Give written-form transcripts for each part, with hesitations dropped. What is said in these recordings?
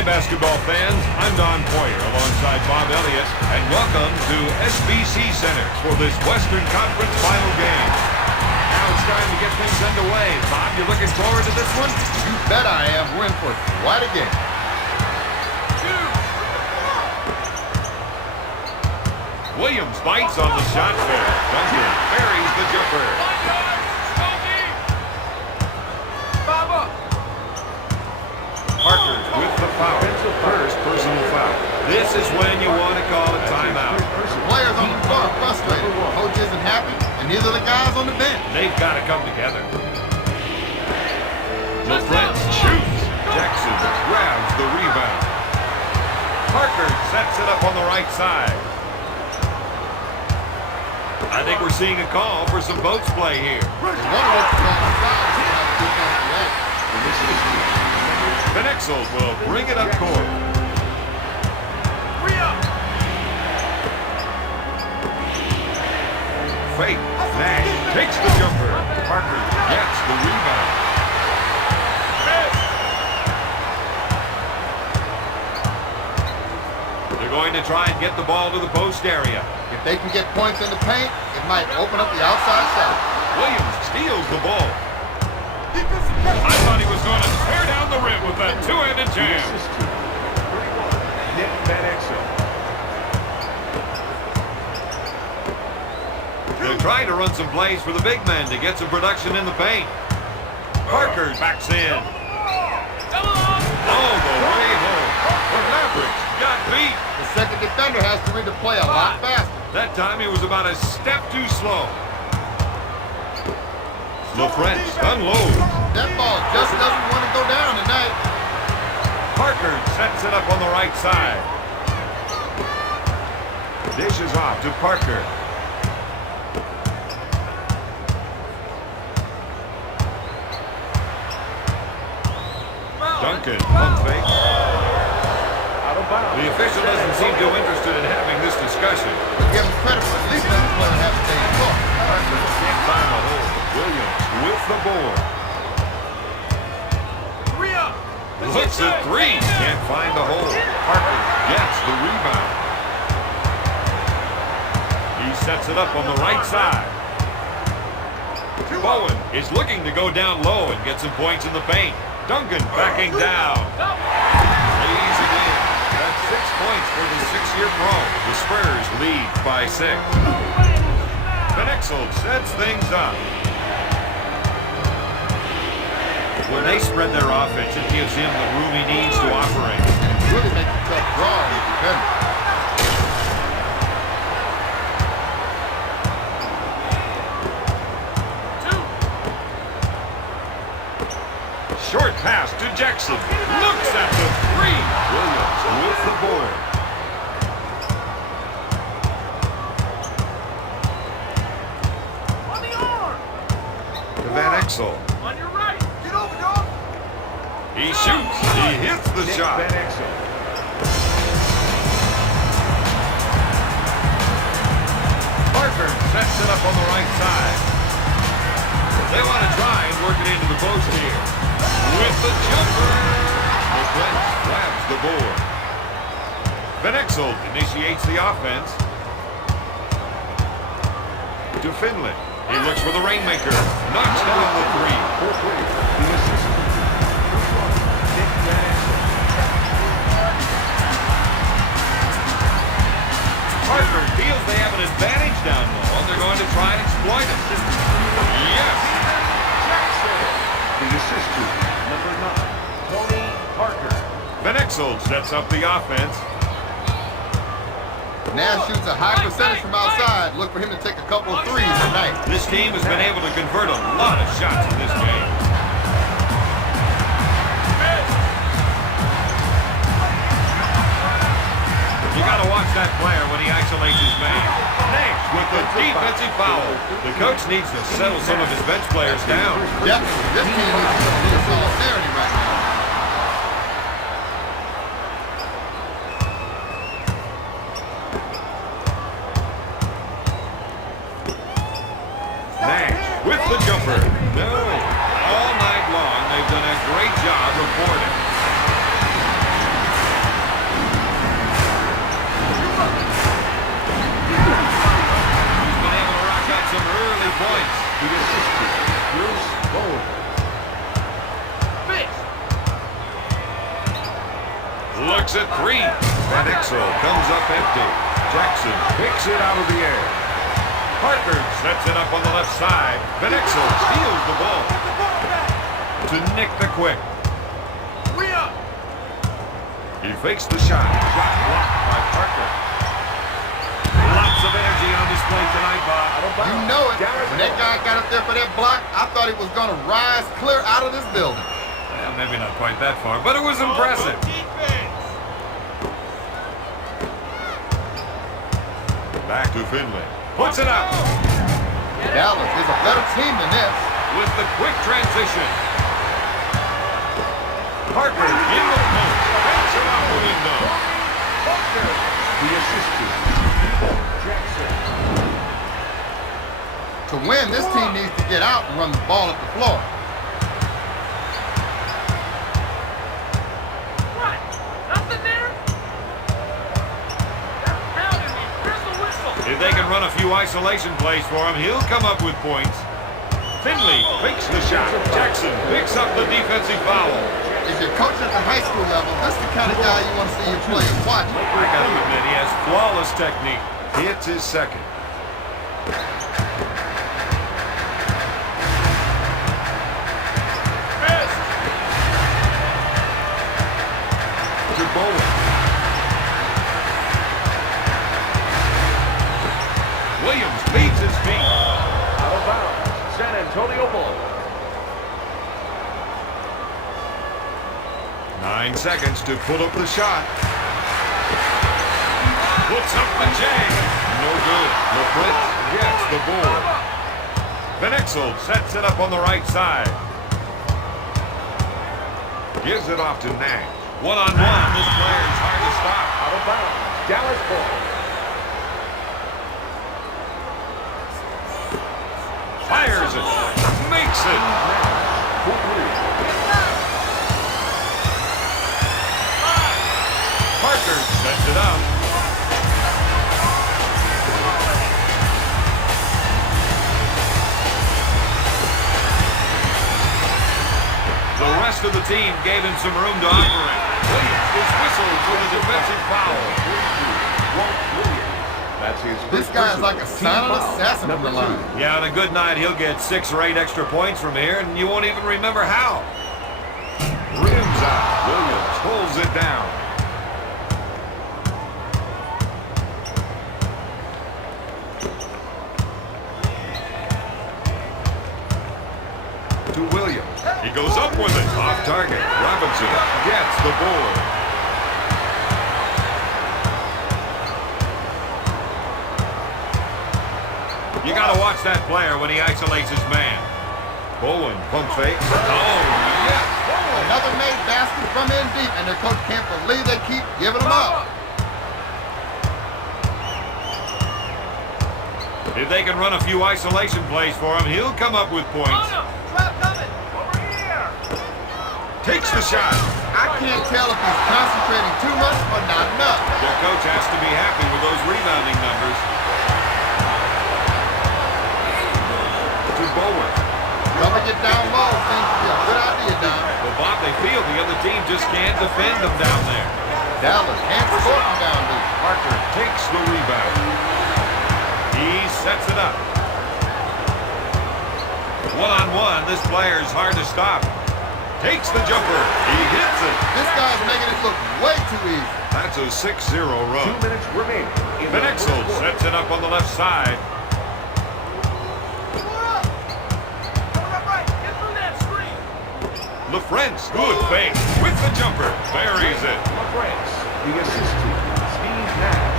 Hi, basketball fans. I'm Don Poyer alongside Bob Elliott, and welcome to SBC Center for this Western Conference final game. Now it's time to get things underway. Bob, you looking forward to this one? You bet I am. We're in for quite a game. Williams bites on the shot fair. Duncan buries the jumper. Parker with the foul. First personal foul. This is when you want to call a timeout. The players on the floor are frustrated. The coach isn't happy, and neither are the guys on the bench. They've got to come together. LaFrance shoots. Jackson grabs the rebound. Parker sets it up on the right side. I think we're seeing a call for some Boats play here. Benexel will bring it up court. Fake. Nash takes the jumper. Parker gets the rebound. They're going to try and get the ball to the post area. If they can get points in the paint, it might open up the outside shot. Williams steals the ball. I thought he was going to tear down the rim with that two-handed jam. They're trying to run some plays for the big men to get some production in the paint. Parker backs in. All the way home. The Mavericks got beat. The second defender has to read the play a lot faster. That time he was about a step too slow. LaFrance unloads. That ball just doesn't want to go down tonight. Parker sets it up on the right side. Dishes off to Parker. Duncan, pump fake. The official doesn't seem too interested in having this discussion. We'll give him credit for at least letting the player have to stay in court. Parker can't find the hole. Williams with the board. Looks at three. Can't find the hole. Parker gets the rebound. He sets it up on the right side. Bowen is looking to go down low and get some points in the paint. Duncan backing down. Lays it in. That's 6 points for the six-year pro. The Spurs lead by 6. Benexel sets things up. When they spread their offense, it gives him the room he needs to operate. It really makes a tough draw on the defender. Short pass to Jackson. Looks at the three. Williams with the board. On the arm. To Van Exel. On your right. Get over, dog. He shoots. He hits the shot. Parker sets it up on the right side. They want to try and work it into the post here. With the jumper. LaFrance grabs the board. Benexel initiates the offense. To Finley. He looks for the rainmaker. Knocks down the three. Parker feels they have an advantage down low, and they're going to try and exploit it. Yes. The assistant, number 9, Tony Parker. Benexel sets up the offense. Nash shoots a high percentage from outside. Look for him to take a couple of threes tonight. This team has been able to convert a lot of shots in this game. You got to watch that player when he isolates his man. Nash with the defensive foul. The coach needs to settle some of his bench players down. Yep, this team needs a little solidarity right now. Nash with the jumper. No. All night long, they've done a great job of boarding. looks at three. Van Exel comes up empty. Jackson picks it out of the air. Parker sets it up on the left side. Van Exel steals the ball. To Nick the Quick. He fakes the shot. Shot blocked by Parker. Lots of energy on display tonight, Bob. You know it. When that guy got up there for that block, I thought he was going to rise clear out of this building. Well, maybe not quite that far, but it was impressive. Back to Finley. Puts it up. Dallas is a better team than this. With the quick transition. Parker in the post. Takes it out the window. Parker, the assistant. Jackson. To win, this team needs to get out and run the ball up the floor. What? Nothing there? They're pounding me. Where's the whistle? If they can run a few isolation plays for him, he'll come up with points. Finley fakes the shot. Jackson picks up the defensive foul. If you're coaching at the high school level, this is the kind of guy you want to see your players watch. I got to admit, he has flawless technique. Hits his second. Missed. To Bowen. Williams leads his feet. Out of bounds. San Antonio ball. 9 seconds to put up the shot. Puts up the J. No good. LaPrince gets the board. Van Exel sets it up on the right side. Gives it off to Nash. One-on-one. This player is hard to stop. Out of bounds. Dallas ball. Fires it. Makes it. Parker sets it up. The rest of the team gave him some room to operate. Williams is whistled for the defensive foul. That's his This guy is like a silent assassin from the line. Yeah, on a good night, he'll get 6 or 8 extra points from here, and you won't even remember how. Rims out. Williams pulls it down. To Williams. He goes up with it. Off target. Robinson gets the board. You got to watch that player when he isolates his man. Bowen pump fakes. Oh, yes. Another made basket from in deep, and the coach can't believe they keep giving them up. If they can run a few isolation plays for him, he'll come up with points. Trap coming. Over here. Takes the shot. I can't tell if he's concentrating too much or not enough. Their coach has to be happy with those rebounding numbers. To Bowen. Dumping it down low seems to be a good idea, Don. Well, Bob, they feel the other team just can't defend them down there. Dallas can't score from down deep. Parker takes the rebound. He sets it up. One-on-one, this player is hard to stop. Takes the jumper. He hits it. This guy's making it look way too easy. That's a 6-0 run. 2 minutes remaining. Van Exel sets it up on the left side. LaFrance, good fake. With the jumper. Buries it. LaFrance, the assistant. Steve Nash.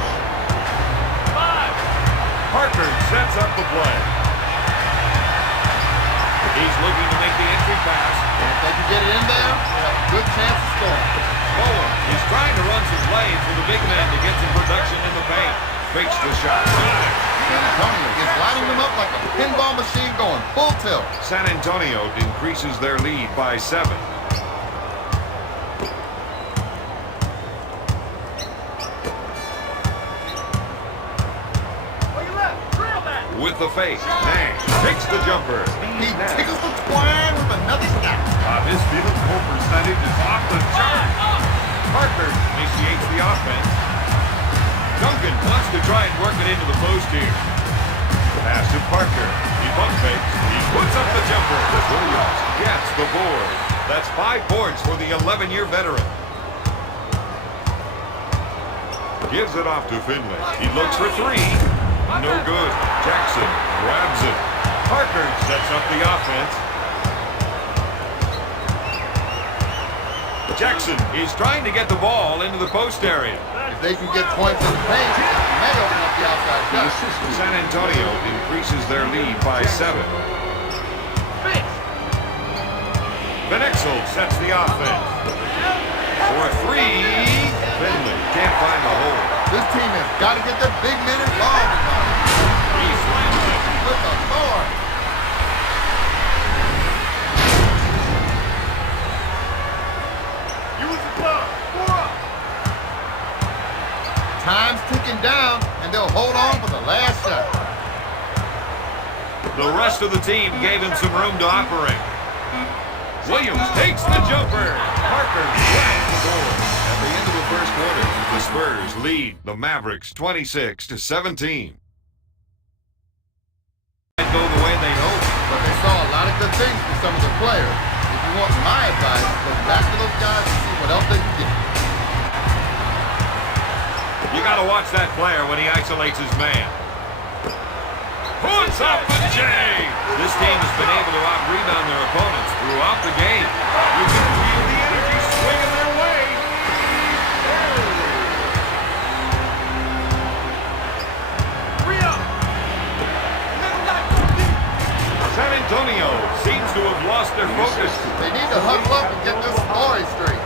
5. Parker sets up the play. He's looking to make the entry pass. And if they can get it in there, they have a good chance of scoring. Bowen is trying to run some plays for the big man to get some production in the paint. Fakes the shot. San Antonio is lining them up like a pinball machine going full tilt. San Antonio increases their lead by 7. With the fake, Nash takes the jumper. He tickles the twine with another shot. His field goal percentage is off the chart. Parker initiates the offense. Duncan wants to try and work it into the post here. Pass to Parker. He pump fakes. He puts up the jumper. Williams gets the board. That's 5 points for the 11-year veteran. Gives it off to Finley. He looks for 3. No good. Jackson grabs it. Parker sets up the offense. Jackson is trying to get the ball into the post area. If they can get points in the paint, they may open up the outside shot. San Antonio increases their lead by 7. Van Exel sets the offense. For a 3, Finley can't find the hole. This team has got to get their big men involved. He slams it. With authority. Use the glove. 4 up. Time's ticking down, and they'll hold on for the last shot. The rest of the team gave him some room to operate. Williams takes the jumper. Parker grabs the board. At the end of the first quarter, the Spurs lead the Mavericks 26-17. Go the way they hoped. But they saw a lot of good things from some of the players. If you want my advice, look back to those guys and see what else they can get. You got to watch that player when he isolates his man. Puts up the J. This team has been able to out-rebound their opponents throughout the game. You can feel the energy swinging their way. San Antonio seems to have lost their focus. They need to huddle up and get this story straight.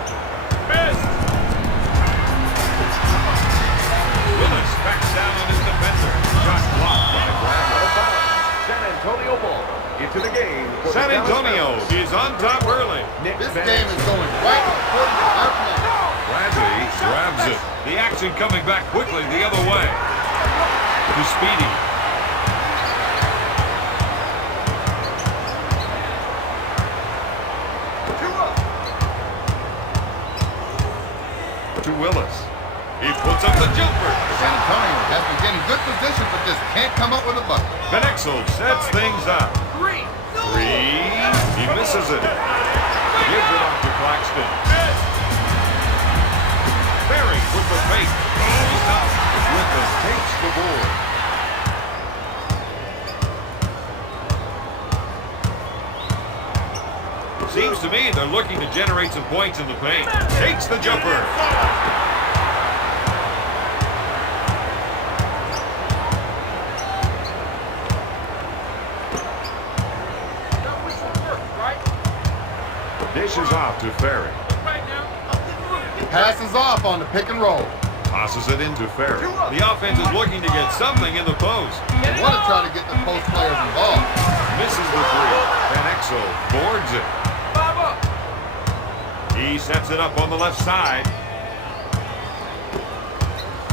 Willis backs down on his defender. Shot blocked by Bradley. San Antonio ball into the game. San Antonio is on top early. This game is going right according to their plan. Bradley grabs it. The action coming back quickly the other way. To Speedy. To Willis. He puts up the jumper. San Antonio has been getting good position, but just can't come up with a bucket. Van Exel sets things up. 3. 3. He misses it. Gives it off to Claxton. Berry with the fake. He's out. Griffin takes the board. Seems to me they're looking to generate some points in the paint. Takes the jumper. Dishes off to Ferry. Passes off on the pick and roll. Tosses it into Ferry. The offense is looking to get something in the post. They want to try to get the post players involved. Misses the 3. Van Exel boards it. 5 up. He sets it up on the left side.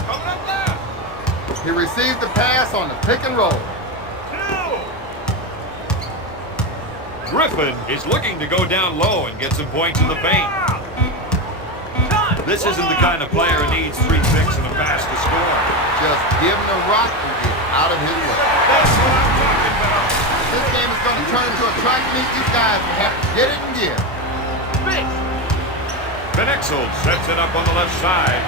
Coming up left. He received the pass on the pick and roll. 2. Griffin is looking to go down low and get some points in the paint. This isn't the kind of player who needs 3 picks and a pass to score. Just give him the rock and get out of his way. That's what I'm talking about. If this game is going to turn into a track meet, these guys will have to get it and give. Van Exel sets it up on the left side.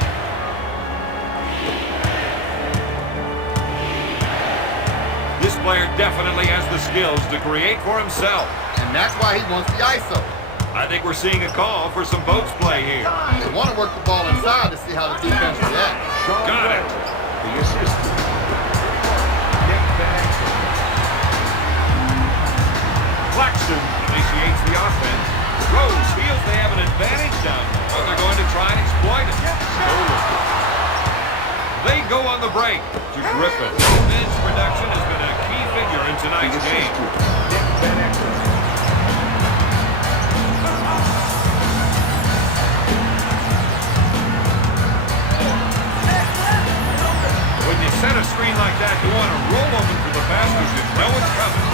This player definitely has the skills to create for himself. And that's why he wants the ISO. I think we're seeing a call for some post play here. They want to work the ball inside to see how the defense reacts. Got it. The assist. Nick Van Exel. Claxton initiates the offense. Rose feels they have an advantage down there, but they're going to try and exploit it. They go on the break to Griffin. His production has been a key figure in tonight's game. Nick Van Exel. When you set a screen like that, you want to roll open for the basket. You know it's coming.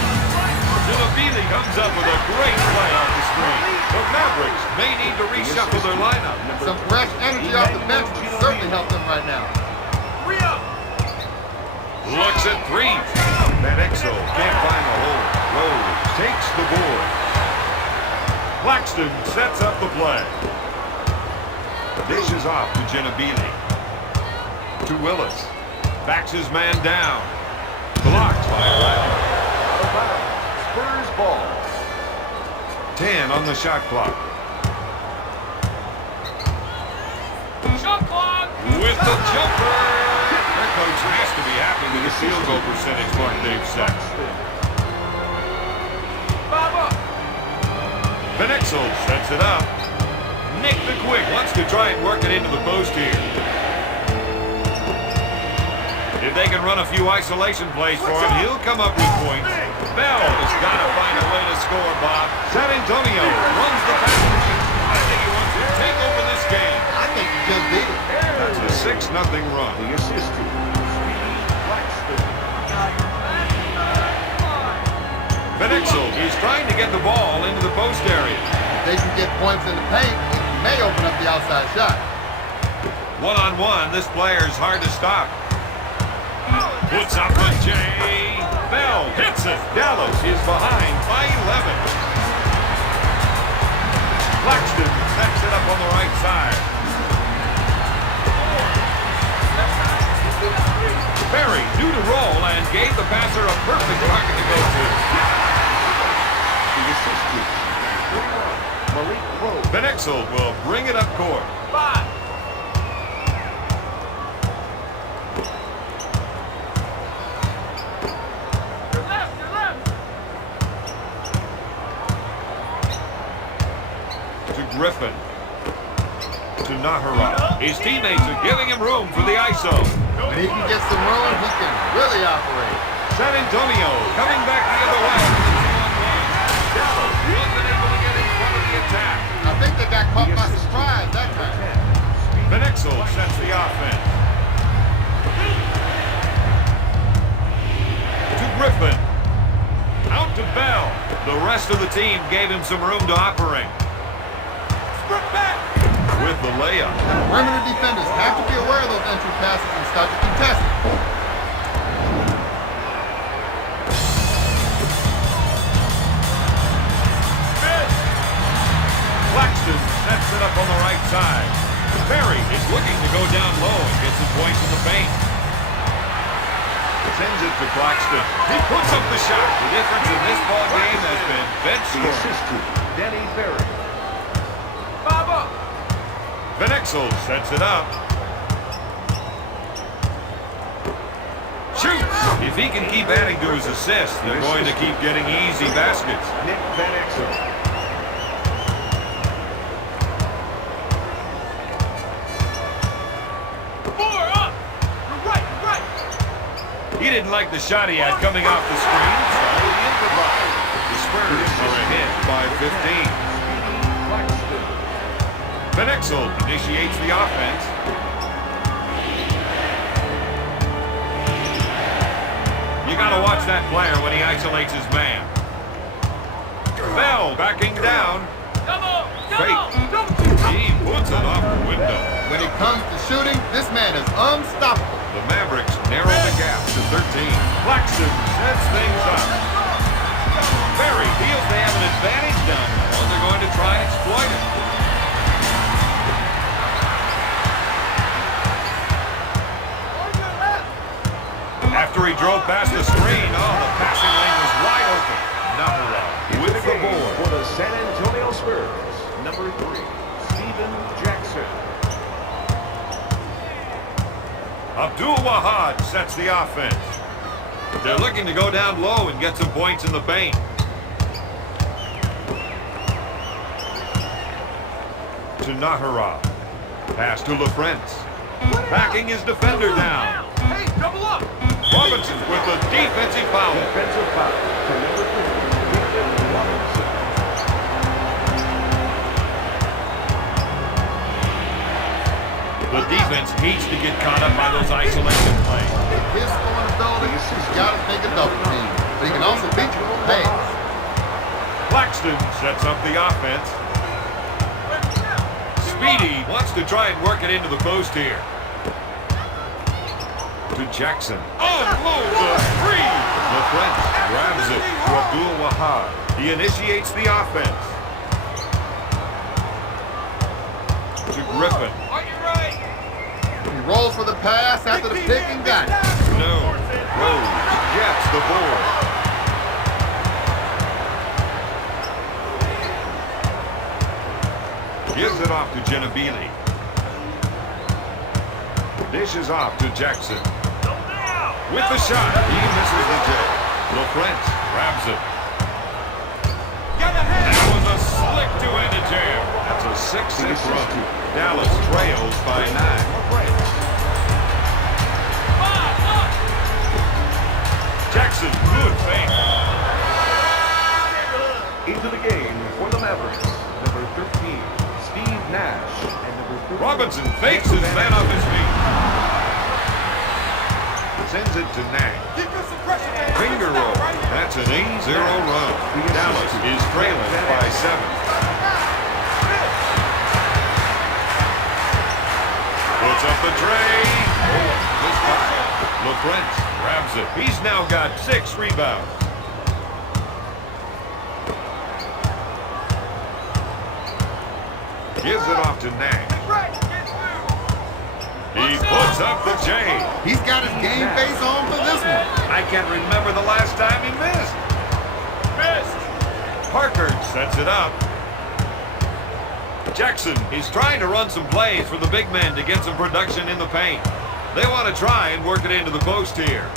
Ginobili comes up with a great play off the screen. The Mavericks may need to reshuffle their lineup. Some fresh energy off the bench would certainly help them right now. Looks at three. Manexo can't find the hole. Rose takes the board. Claxton sets up the play. Dishes off to Ginobili. To Willis. Backs his man down. Blocked by Riley. Spurs ball. 10 on the shot clock. Shot clock. With the jumper. Their coach has to be happy with the field goal percentage mark they've set. Bob up. Manexo sets it up. Nick the Quick wants to try and work it into the post here. If they can run a few isolation plays for him, he'll come up with points. Bell has got to find a way to score, Bob. San Antonio runs the pass. I think he wants to take over this game. I think he just did it. That's a 6-0 run. The assist to Claxton. Manexo is trying to get the ball into the post area. If they can get points in the paint, it may open up the outside shot. One-on-one, this player's hard to stop. Puts up the J. Bell hits it. Dallas is behind by 11. Claxton sets it up on the right side. Barry knew to roll and gave the passer a perfect target to go to. The assist to Malik Rose. Manexo will bring it up court. 5. Your left, your left. To Griffin. To Nahara. His teammates are giving him room for the ISO. When he can get some room, he can really operate. San Antonio coming back the other way. Dallas wasn't able to get in front of the attack. I think they got caught by surprise that time. Manexo sets the offense. To Griffin. Out to Bell. The rest of the team gave him some room to operate. Sprint back. With the layup. Perimeter defenders have to be aware of those entry passes and start to contest it. Claxton sets it up on the right side. Perry is looking to go down low and get some points in the paint. Sends it to Claxton. He puts up the shot. The difference in this ball game has been bench The scoring. assist to Danny Barry. Bob up. Manexo sets it up. Shoots! If he can keep adding to his assists, they're going to keep getting easy baskets. Nick Van Exel. He didn't like the shot he had coming off the screen, so he improvised. The Spurs are ahead by 15. Manexo initiates the offense. You gotta watch that player when he isolates his man. Bell backing down. Fake. He puts it off the window. When it comes to shooting, this man is unstoppable. The Mavericks narrow the gap to 13. Claxton sets things up. Barry feels they have an advantage down low. They're going to try and exploit it. After he drove past the screen, the passing lane was wide open. Nahara with the board. For the San Antonio Spurs, number 3, Steven Jackson. Abdul-Wahad sets the offense. They're looking to go down low and get some points in the paint. To Nahara. Pass to LaFrentz. Backing his defender down. Hey, double up. Robinson with a defensive foul. Defensive foul to number 3, Victor Robinson. The defense hates to get caught up by those isolation plays. His scoring ability, he's got to make a double team, but he can also beat you with pass. Jackson sets up the offense. Speedy wants to try and work it into the post here. To Jackson. Unloads a three. LaFrance grabs it to Abdul-Wahab. He initiates the offense. To Griffin. He rolls for the pass after the pick and got it. No. Rose gets the board. Gives it off to Ginobili. Dishes off to Jackson. With the shot, he misses the J. LaFrance grabs it. That was a slick two-handed jam. That's a 6-set run. Dallas trails by 9. Jackson, good fake. Into the game for the Mavericks, number 13, Steve Nash, and number 13. Robinson fakes his man off his feet. Sends it to Nash. Finger roll. That's an 8-0 run. Dallas is trailing by 7. Puts up the tray. LaFrance grabs it. He's now got 6 rebounds. Gives it off to Nash. He puts up the J. He's got his game face on for this one. I can't remember the last time he missed. Parker sets it up. Jackson is trying to run some plays for the big men to get some production in the paint. They want to try and work it into the post here.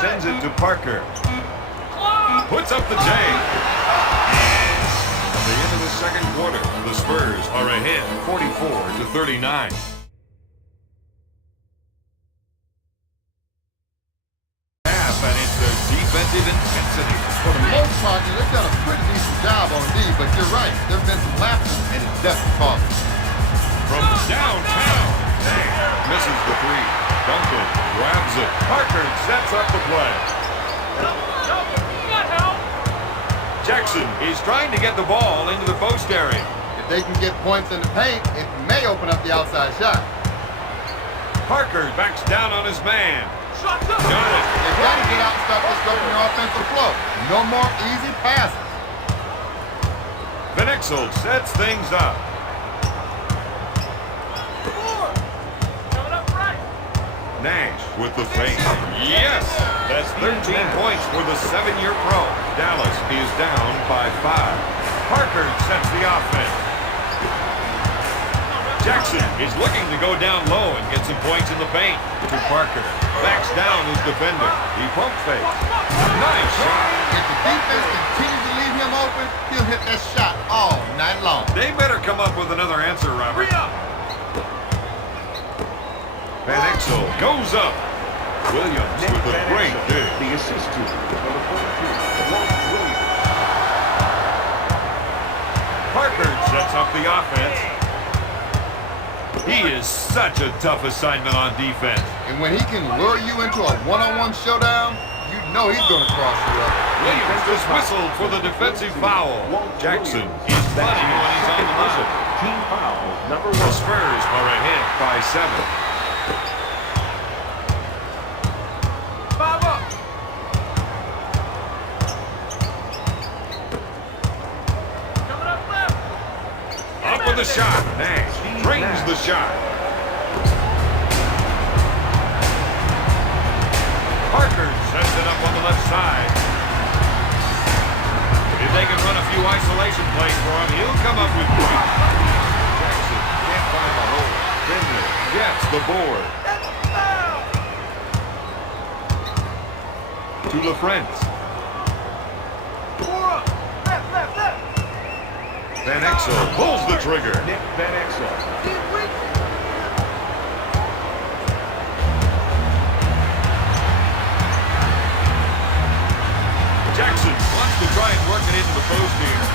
Sends it to Parker. Puts up the J. At the end of the second quarter, the Spurs are ahead 44-39. And it's their defensive intensity. For the most part, they've done a pretty decent job on D, but you're right. There have been some lapses, and it's definitely costing. From downtown, misses the three. Duncan grabs it. Parker sets up the play. Jackson is trying to get the ball into the post area. If they can get points in the paint, it may open up the outside shot. Parker backs down on his man. Got it. They've got to get out and start disrupting your offensive flow. No more easy passes. Van Exel sets things up. Nash with the fake. Yes! That's 13 points for the 7-year pro. Dallas is down by 5. Parker sets the offense. Jackson is looking to go down low and get some points in the paint. To Parker. Backs down his defender. He pump fakes. Nice shot. If the defense continues to leave him open, he'll hit that shot all night long. They better come up with another answer, Robert. Van Exel goes up. Williams with a great dig. The assist to number 42, Walt Williams. Parker sets up the offense. He is such a tough assignment on defense. And when he can lure you into a one-on-one showdown, you know he's going to cross you up. Williams is whistled for the defensive foul. Jackson is funny when he's on the line. Team foul, number 1. The Spurs are ahead by 7. Up with the shot. Nash brings the shot. Parker sets it up on the left side. If they can run a few isolation plays for him, he'll come up with points. Jackson can't find the hole. Finley gets the board. To LaFrance. Van Exel pulls the trigger. Nick Van Exel. Jackson wants to try and work it into the post here.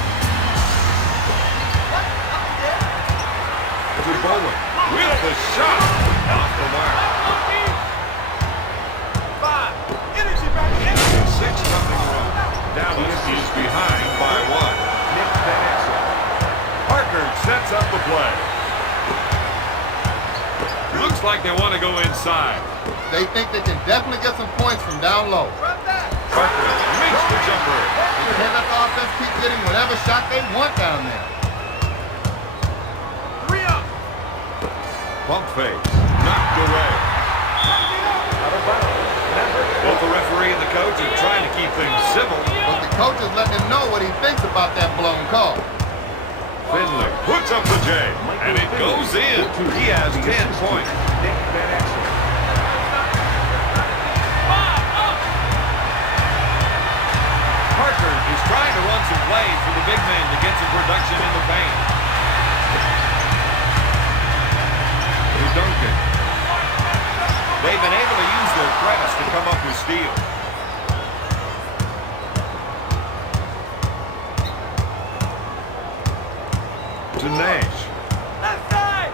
To Bowen with the shot. Off the mark. 6-0 run. Dallas is behind like they want to go inside. They think they can definitely get some points from down low. Parker makes the jumper. They can let the offense keep getting whatever shot they want down there. 3 up. Pump fake. Knocked away. Out of bounds. Mavericks. Both the referee and the coach are trying to keep things civil. But the coach is letting him know what he thinks about that blown call. Finley puts up the J, and it goes in. He has 10 points. Nick Van Exel. Parker is trying to run some plays for the big man to get some production in the paint. To Duncan. They've been able to use their press to come up with steals. To Nash. Left side.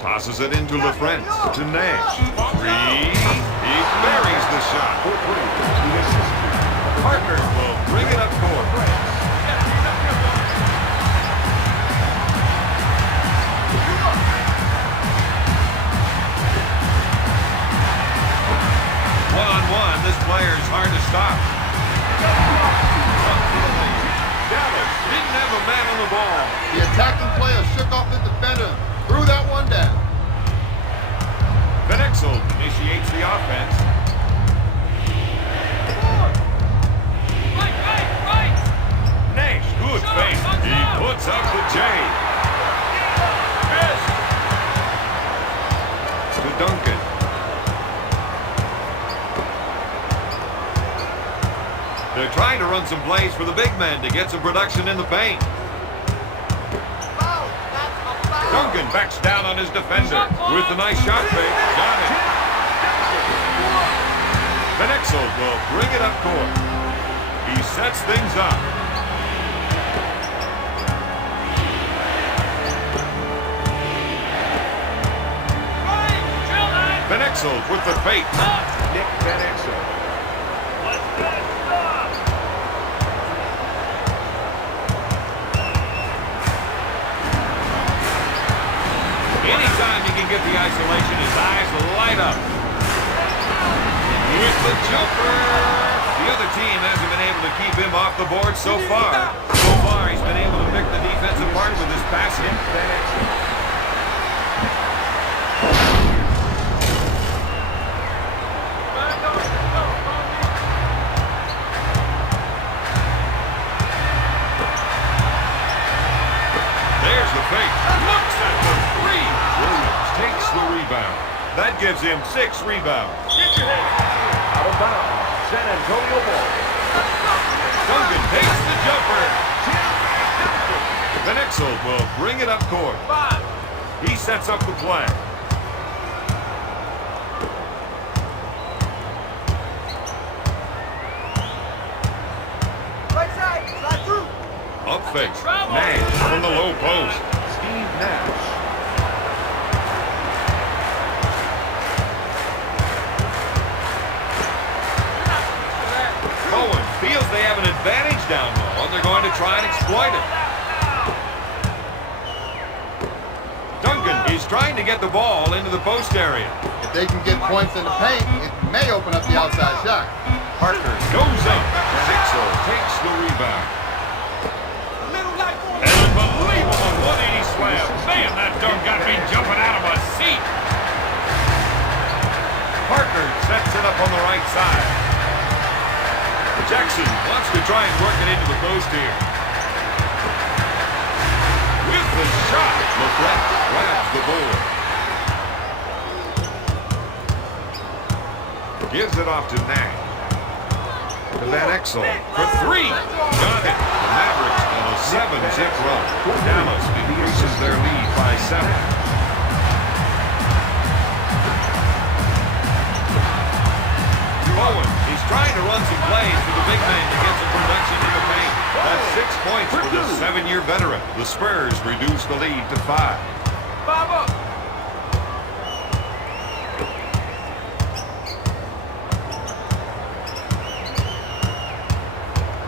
Tosses it into LaFrance. To Nash. Three. He buries the shot. Parker will bring it up court. One-on-one, this player is hard to stop. Dallas didn't have a man on the ball. The attacking player shook off the defender and threw that one down. Van Exel initiates the offense. Right. Nash, good fake. He puts up the J. To Duncan. They're trying to run some plays for the big man to get some production in the paint. Duncan backs down on his defender with the nice shot fake. Got it. Van Exel will bring it up court. He sets things up. Van Exel with the fake. Nick Van Exel. Anytime he can get the isolation, his eyes will light up. With the jumper. The other team hasn't been able to keep him off the board so far. So far, he's been able to pick the defense apart with his passing. Van Exel. There's the fake. Looks at the three. Williams takes the rebound. That gives him 6 rebounds. Out of bounds. San Antonio ball. Duncan takes the jumper. Van Exel will bring it up court. 5. He sets up the play. Right side. Slide through. Up fake. Nash from the low post. Steve Nash. Bowen feels they have an advantage down low, and they're going to try and exploit it. Duncan is trying to get the ball into the post area. If they can get points in the paint, it may open up the outside shot. Parker goes up. Van Exel takes the rebound. An unbelievable 180 slam. Man, that dunk got me jumping out of my seat. Parker sets it up on the right side. Jackson wants to try and work it into the post here. With the shot, LeBron grabs the board. Gives it off to Nash. To Van Exel for 3. Got it. The Mavericks on a 7-zip run. Dallas increases their lead by 7. Bowen, he's trying to run some plays for the big man to get some production in the paint. That's 6 points for the 7-year veteran. The Spurs reduce the lead to 5. 5 up.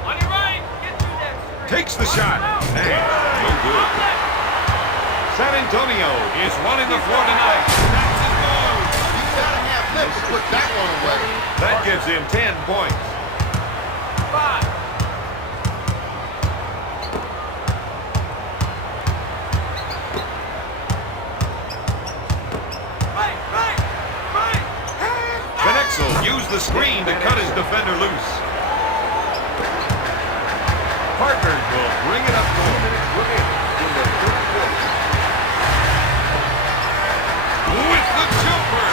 On your right. Get through that screen. Takes the shot. Nash, no good. Antonio is running the floor tonight. That's his goal. You gotta have lift to put that one away. That gives him 10 points. 5. Used the screen to cut his defender loose. Parker will bring it up to 2 minutes remaining in the third quarter. With the jumper,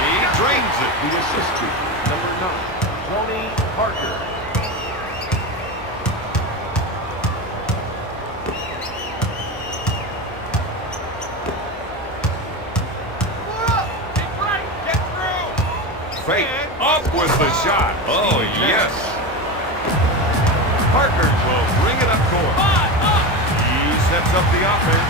he drains it. The assist to number 9, Tony Parker. Fake up with the shot. Oh, yes. Parker will bring it up court. He sets up the offense.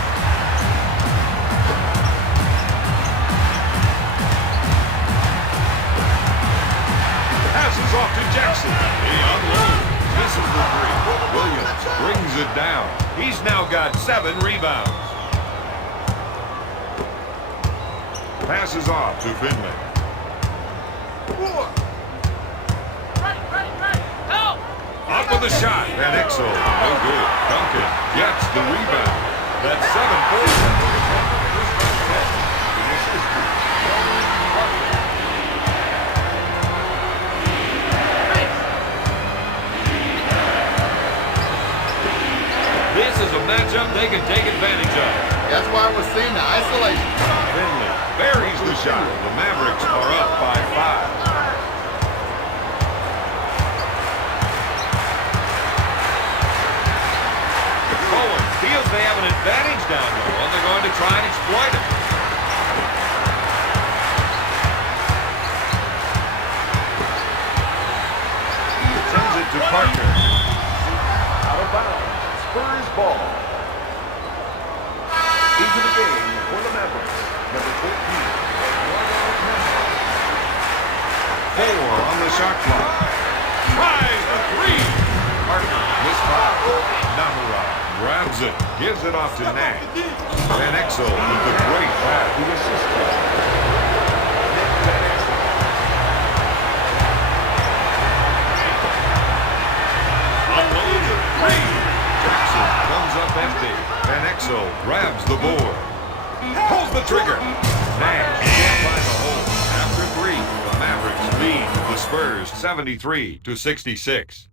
Passes off to Jackson. He unloads. This is the three. Williams brings it down. He's now got 7 rebounds. Passes off to Finley. Up with the shot. Van Exel. No good. Duncan gets the rebound. That's 7 points. This is a matchup they can take advantage of. That's why we're seeing the isolation. Finley buries the shot. The Mavericks are up by 5. Feels they have an advantage down low, and they're going to try and exploit it. Sends it to Parker. Out of bounds. Spurs ball. Into the game for the Mavericks. Number 14. 4 on the shot clock. Tries the 3. Parker misfires. Navarro grabs it, gives it off to Nash. Van Exel with a great pass. The assist. Unloaded 3. Jackson comes up empty. Van Exel grabs the board. Pulls the trigger. Nash can't find the hole. After 3, the Mavericks lead the Spurs 73-66.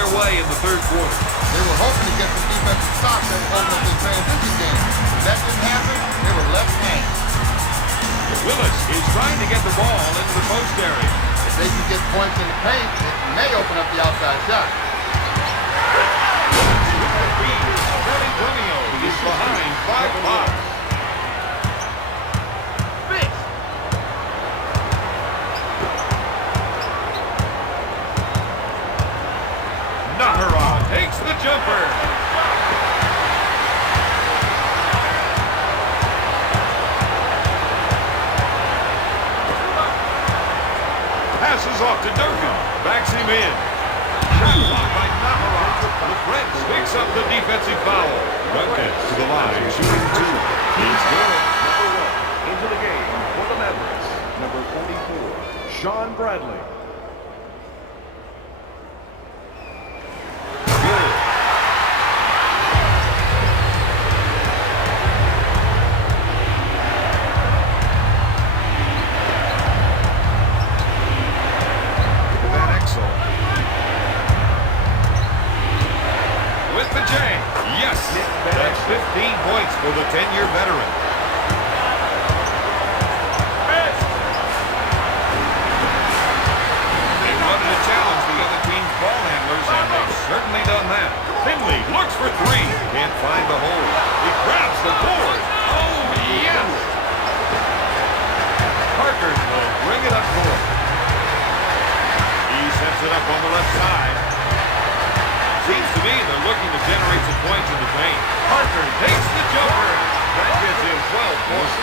Their way in the third quarter. They were hoping to get the defensive stop that opened up the transition game. If that didn't happen, they were left handed. Willis is trying to get the ball into the post area. If they can get points in the paint, it may open up the outside shot. Antonio is behind 5 blocks. Navarro takes the jumper. Passes off to Duncan. Backs him in. Shot blocked by Navarro. The French picks up the defensive foul. Duncan to the line, shooting 2. He's good. Number 1 into the game for the Mavericks. Number 44, Sean Bradley. That's 15 points for the 10-year veteran. They wanted to challenge the other team's ball handlers, and they've certainly done that. Finley looks for 3. Can't find the hole. He grabs the board. Oh, yes! Parker will bring it up court. He sets it up on the left side. Seems to me they're looking to generate some points in the paint. Parker takes the jumper. That gives him 12 points.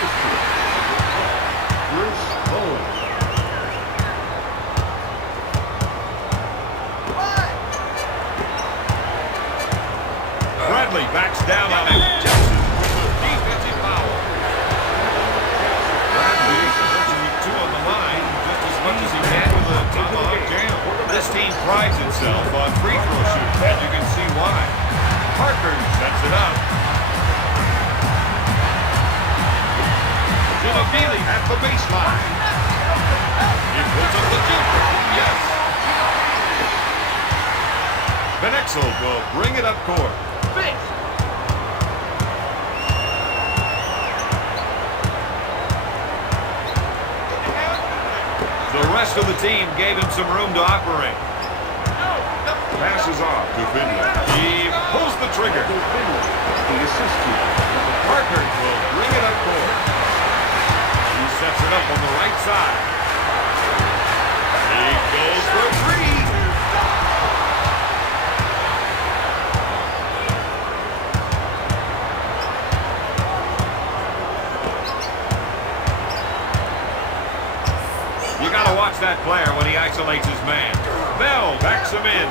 Bruce Bowen. Bradley backs down on him. Jackson with the defensive foul. the baseline. He puts up the jumper. Yes. Van Exel will bring it up court. Fix. The rest of the team gave him some room to operate. Passes off to Finley. He pulls the trigger. The assist to Parker will bring it up court. He sets it up on the right side. He goes for three. You gotta watch that player when he isolates his man. Bell backs him in.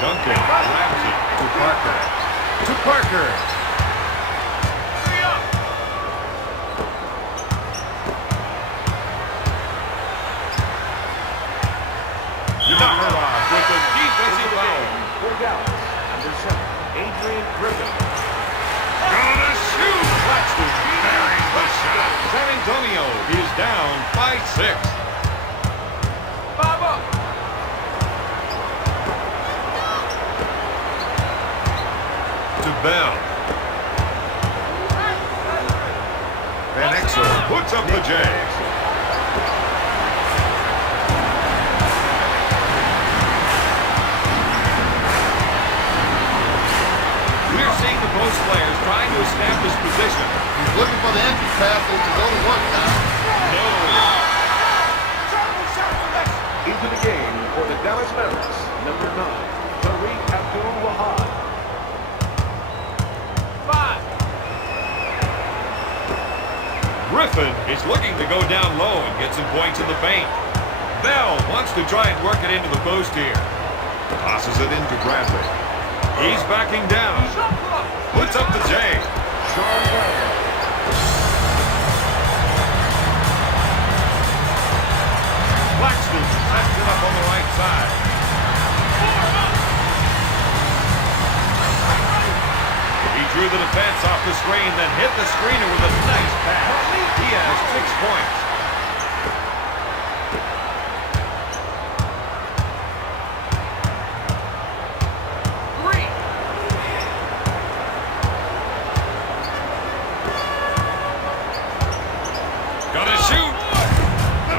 Duncan grabs it to Parker. To Parker. Navarro with the defensive foul. for Dallas. Number 7, Adrian Griffin. Gonna shoot! Claxton buries the shot. San Antonio is down by 6. Bob up. To Bell. Van Exel puts up the J. We're seeing the post players trying to establish position. He's looking for the entry pass so he can go to work now. No. Into the game for the Dallas Mavericks. Number 9, Tariq Abdul-Wahab. 5. Griffin is looking to go down low and get some points in the paint. Bell wants to try and work it into the post here. Tosses it into Bradley. He's backing down. Puts up the J. Sean Bradley. Claxton sets it up on the right side. He drew the defense off the screen, then hit the screener with a nice pass. He has 6 points. Gonna shoot! No.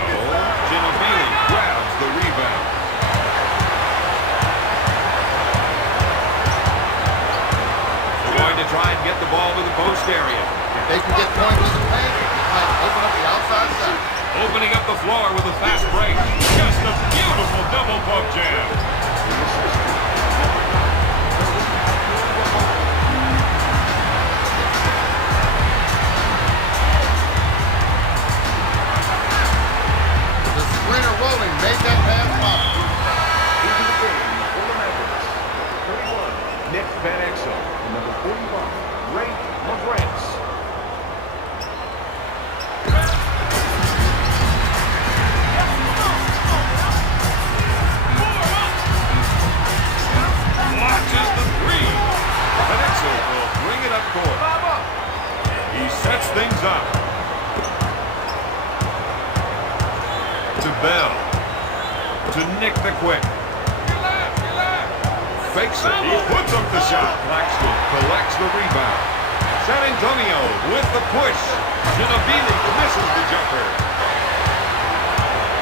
Ginobili grabs the rebound. They're going to try and get the ball to the post area. If they can get points in the paint, it might open up the outside side. Opening up the floor with a fast break. Just a beautiful double pump jam. The screener rolling made that pass possible. Into the game for the Mavericks. Number 31, Nick Van Exel. And number 45, Ray Mavericks. Launches the three. Van Exel will bring it up court. He sets things up. To Bell. To Nick the Quick. Fakes it. He puts up the shot. Claxton collects the rebound. San Antonio with the push. Ginobili misses the jumper.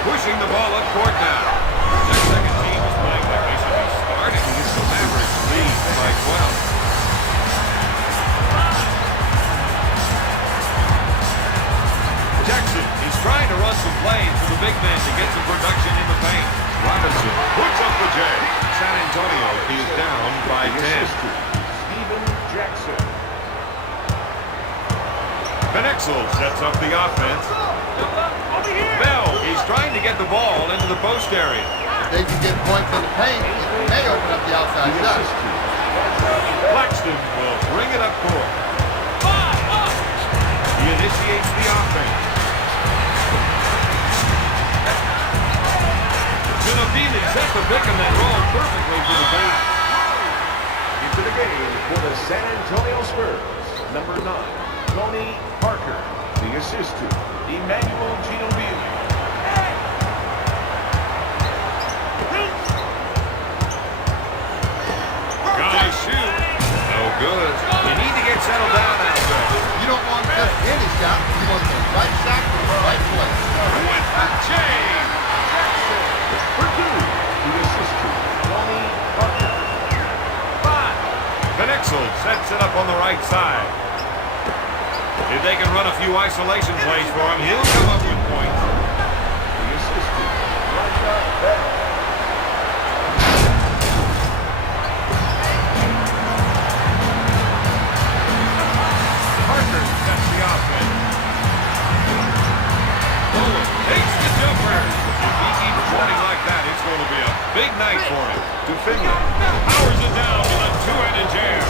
Pushing the ball up court now. The second team is playing like they should be starting. The Mavericks lead by 12. Jackson is trying to run some plays for the big man to get some production in the paint. Robinson puts up the J. San Antonio is down by 10. Steven Jackson. Van Exel sets up the offense. Bell is trying to get the ball into the post area. If they can get points in the paint, it may open up the outside side. Claxton will bring it up court. He initiates the offense. Ginobili set the pick and then rolled perfectly to the paint. Into the game for the San Antonio Spurs. Number 9, Tony Parker. The assist to Emmanuel Ginobili. Gonna shoot. No good. You need to get settled down out there. You don't want just any shot. You want the right shot from the right place. With the chain. For two. The assist to Tony Parker. Knixel sets it up on the right side. If they can run a few isolation plays for him, he'll come up with points. The assist to Rashad Bell. Parker sets the offense. Bowen takes the jumper. If he keeps running like that, it's going to be a big night for him. To Finley. Powers it down with a two-handed jam.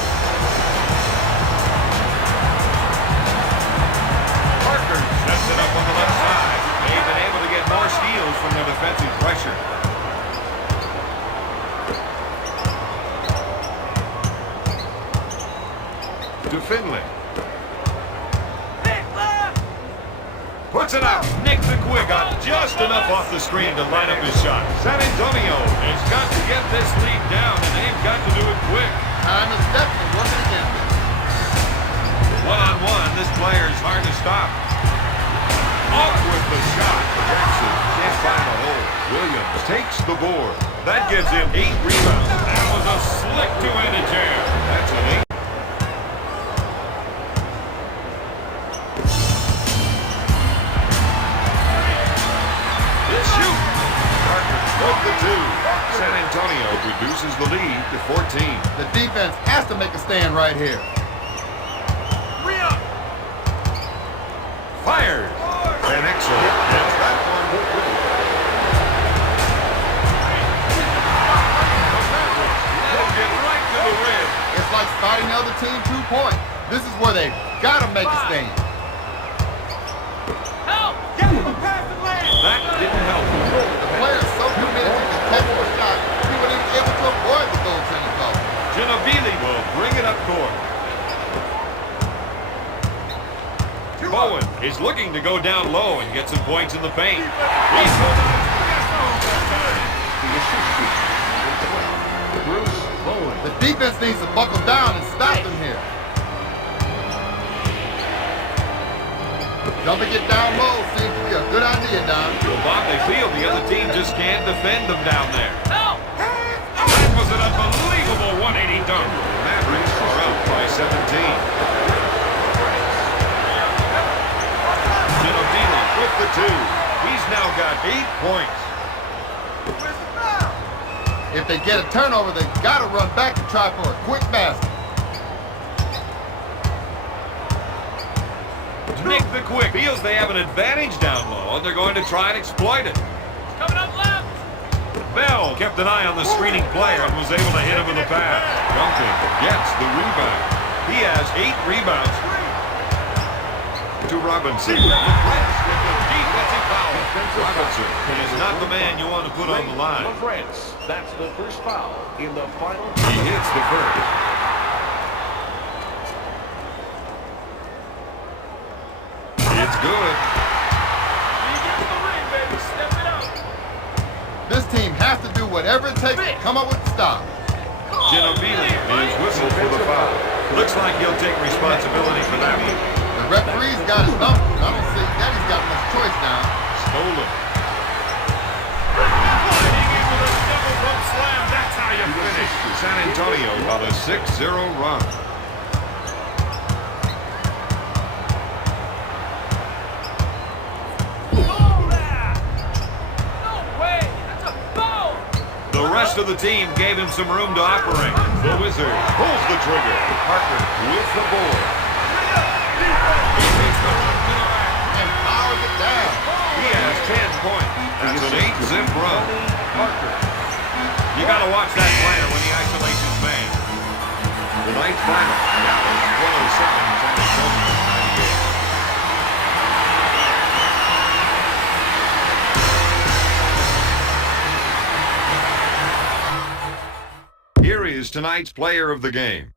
Parker sets it up on the left side. They've been able to get more steals from their defensive pressure. To Finley. Puts it out. Nick the Quick got just enough off the screen to line up his shot. San Antonio has got to get this lead down, and they've got to do it quick. Time to step and work it again. One-on-one, this player is hard to stop. Off with the shot. Jackson can't find a hole. Williams takes the board. That gives him 8 rebounds. That was a slick two-handed jam. That's an 8. With the 2. San Antonio reduces the lead to 14. The defense has to make a stand right here. Fires. An excellent. Gets that one. They'll get right to the rim. It's like spotting the other team 2 points. This is where they've got to make a stand. Help! Get him a pass and lane! That didn't help. The player is so committed to the tempo of shot, he wasn't even able to avoid the goaltending call. Ginobili will bring it up court. Bowen is looking to go down low and get some points in the paint. He's going to that time. The assist to Bruce Bowen. The defense needs to buckle down and stop them here. Jumping it down low seems to be a good idea, Don. Well, Bob, they feel the other team just can't defend them down there. Help! That was an unbelievable 180 dunk. Mavericks are up by 17. Ginobili with the 2. He's now got 8 points. If they get a turnover, they've got to run back and try for a quick basket. Nick the Quick feels they have an advantage down low, and they're going to try and exploit it. Coming up left! Bell kept an eye on the screening player and was able to hit him with a pass. Duncan gets the rebound. He has 8 rebounds. To Robinson. The Reds with the defensive foul. Robinson is not the man you want to put on the line. That's the first foul in the final. He hits the first. It's good. You get the ring, baby. Step it up. This team has to do whatever it takes to come up with the stop. Ginobili is whistled for the foul. Looks like he'll take responsibility for that one. The referee's got his number. I don't think that he's got much choice now. Stolen. Sliding in with a double pump slam. That's how you finish. San Antonio on a 6-0 run. The rest of the team gave him some room to operate. The Wizard pulls the trigger. Parker with the board. He takes the run to the rack And powers it down. He has 10 points. That's an 8-zip run. Parker. You got to watch that player when he isolates his man. The ninth final. Dallas 107, San Antonio 98. Here is tonight's player of the game.